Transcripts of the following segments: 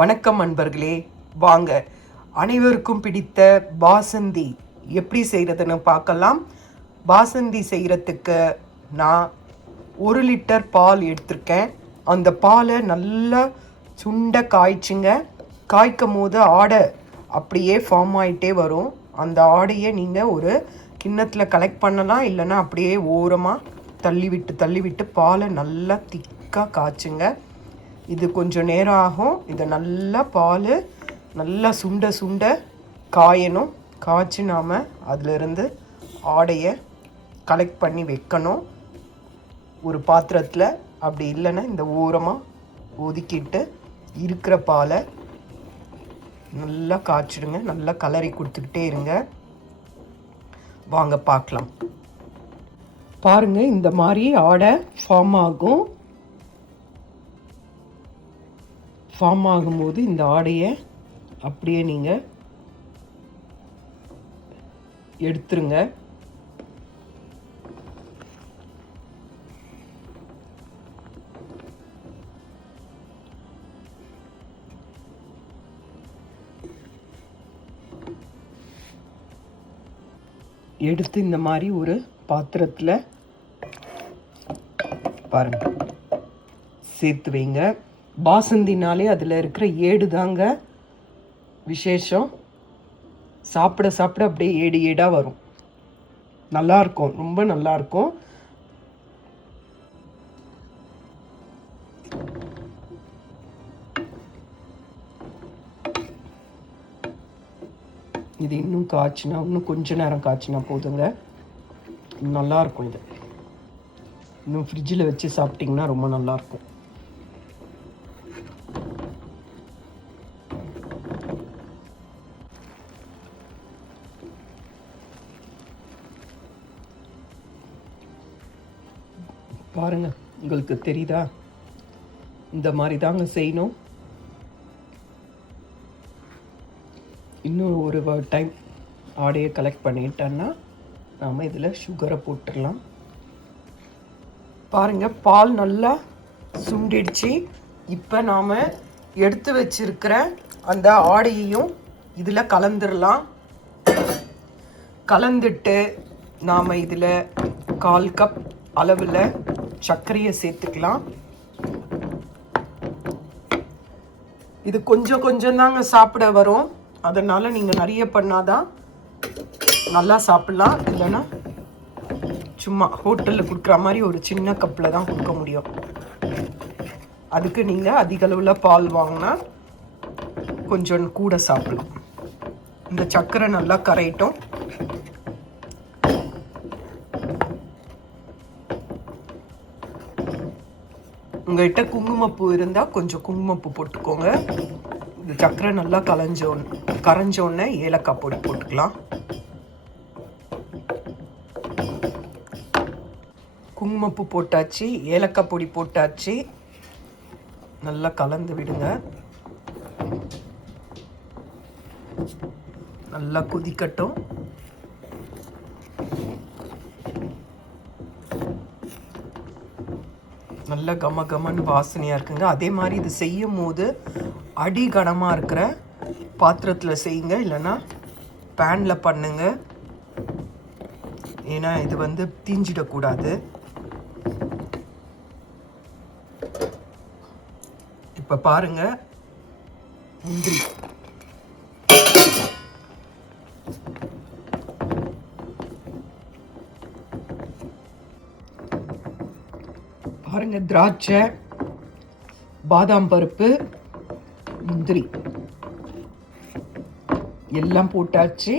வணக்கம் அன்பர்களே, வாங்க அனைவருக்கும் பிடித்த பாசந்தி எப்படி செய்கிறதுன்னு பார்க்கலாம். பாசந்தி செய்கிறதுக்கு நான் 1 லிட்டர் பால் எடுத்திருக்கேன். அந்த பாலை நல்லா சுண்ட காய்ச்சிங்க. காய்க்கும் போது ஆடை அப்படியே ஃபார்ம் ஆகிட்டே வரும். அந்த ஆடையை நீங்கள் ஒரு கிண்ணத்தில் கலெக்ட் பண்ணலாம், இல்லைன்னா அப்படியே ஓரமாக தள்ளி விட்டு பாலை நல்லா திக்காக காய்ச்சுங்க. இது கொஞ்சம் நேரம் ஆகும். இதை நல்லா பால் நல்லா சுண்ட காயணும். காய்ச்சி நாம் அதிலிருந்து ஆடையை கலெக்ட் பண்ணி வைக்கணும் ஒரு பாத்திரத்தில். அப்படி இல்லைன்னா இந்த ஓரமாக ஒதுக்கிட்டு இருக்கிற பாலை நல்லா காய்ச்சிடுங்க. நல்லா கலரி கொடுத்துக்கிட்டே இருங்க. வாங்க பார்க்கலாம். பாருங்கள், இந்த மாதிரி ஆடை ஃபார்ம் ஆகும்போது இந்த ஆடையை அப்படியே நீங்கள் எடுத்துருங்க. எடுத்து இந்த மாதிரி ஒரு பாத்திரத்தில் பாருங்க சேர்த்து வைங்க. பாசந்தினாலே அதில் இருக்கிற ஏடு தாங்க விசேஷம். சாப்பிட அப்படியே ஏடாக வரும். நல்லாயிருக்கும், ரொம்ப நல்லாயிருக்கும். இது இன்னும் காய்ச்சினா, இன்னும் கொஞ்ச நேரம் காய்ச்சினா போதுங்க. நல்லாயிருக்கும். இது இன்னும் ஃப்ரிட்ஜில் வச்சு சாப்பிட்டிங்கன்னா ரொம்ப நல்லாயிருக்கும். பாருங்க, உங்களுக்கு தெரியுதா? இந்த மாதிரி தாங்க செய்யணும். இன்னும் ஒரு டைம் ஆடையை கலெக்ட் பண்ணிட்டோன்னா நாம் இதில் சுகரை போட்டுடலாம். பாருங்கள், பால் நல்லா சுண்டிடுச்சு. இப்போ நாம் எடுத்து வச்சிருக்கிற அந்த ஆடையையும் இதில் கலந்துடலாம். கலந்துட்டு நாம் இதில் 1/4 கப் அளவில் சர்க்கரையை சேர்த்துக்கலாம். இது கொஞ்சம் தாங்க சாப்பிட வரும். அதனால் நீங்கள் நிறைய பண்ணாதான் நல்லா சாப்பிட்லாம். இல்லைன்னா சும்மா ஹோட்டலில் கொடுக்குற மாதிரி ஒரு சின்ன கப்பில் தான் கொடுக்க முடியும். அதுக்கு நீங்கள் அதிக அளவில் பால் வாங்கினா கொஞ்சம் கூட சாப்பிடலாம். இந்த சர்க்கரை நல்லா கரையட்டும். உங்கள்கிட்ட குங்குமப்பூ இருந்தால் கொஞ்சம் குங்குமப்பூ போட்டுக்கோங்க. இந்த சர்க்கரை நல்லா கரைஞ்சோடனே ஏலக்காய் பொடி போட்டுக்கலாம். குங்குமப்பூ போட்டாச்சு, ஏலக்காய் பொடி போட்டாச்சு. நல்லா கலந்து விடுங்க. நல்லா கொதிக்கட்டும். நல்ல கமன்னு வாசனையாக இருக்குங்க. அதே மாதிரி இது செய்யும் போது அடி கனமாக இருக்கிற பாத்திரத்தில் செய்யுங்க, இல்லைன்னா பேனில் பண்ணுங்க. ஏன்னா இது தீஞ்சிடக்கூடாது. இப்போ பாருங்க, முந்திரி பாருங்க, திராட்சை, பாதாம் பருப்பு, முந்திரி எல்லாம் போட்டாச்சு.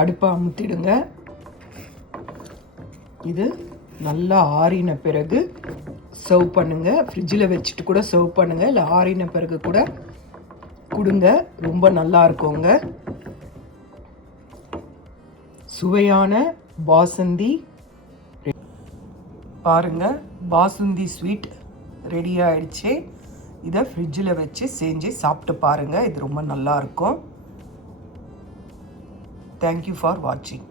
அடுப்பை அமுத்திடுங்க. இது நல்லா ஆறின பிறகு சர்வ் பண்ணுங்க. ஃப்ரிட்ஜில் வச்சுட்டு கூட சர்வ் பண்ணுங்க, இல்லை ஆறின பிறகு கூட கொடுங்க. ரொம்ப நல்லா இருக்குங்க. சுவையான பாசந்தி பாருங்க, பாசுந்தி ஸ்வீட் ரெடி ஆயிடுச்சு. இதை ஃப்ரிட்ஜில் வச்சு செஞ்சு சாப்பிட்டு பாருங்கள். இது ரொம்ப நல்லாயிருக்கும். தேங்க்யூ ஃபார் வாட்சிங்.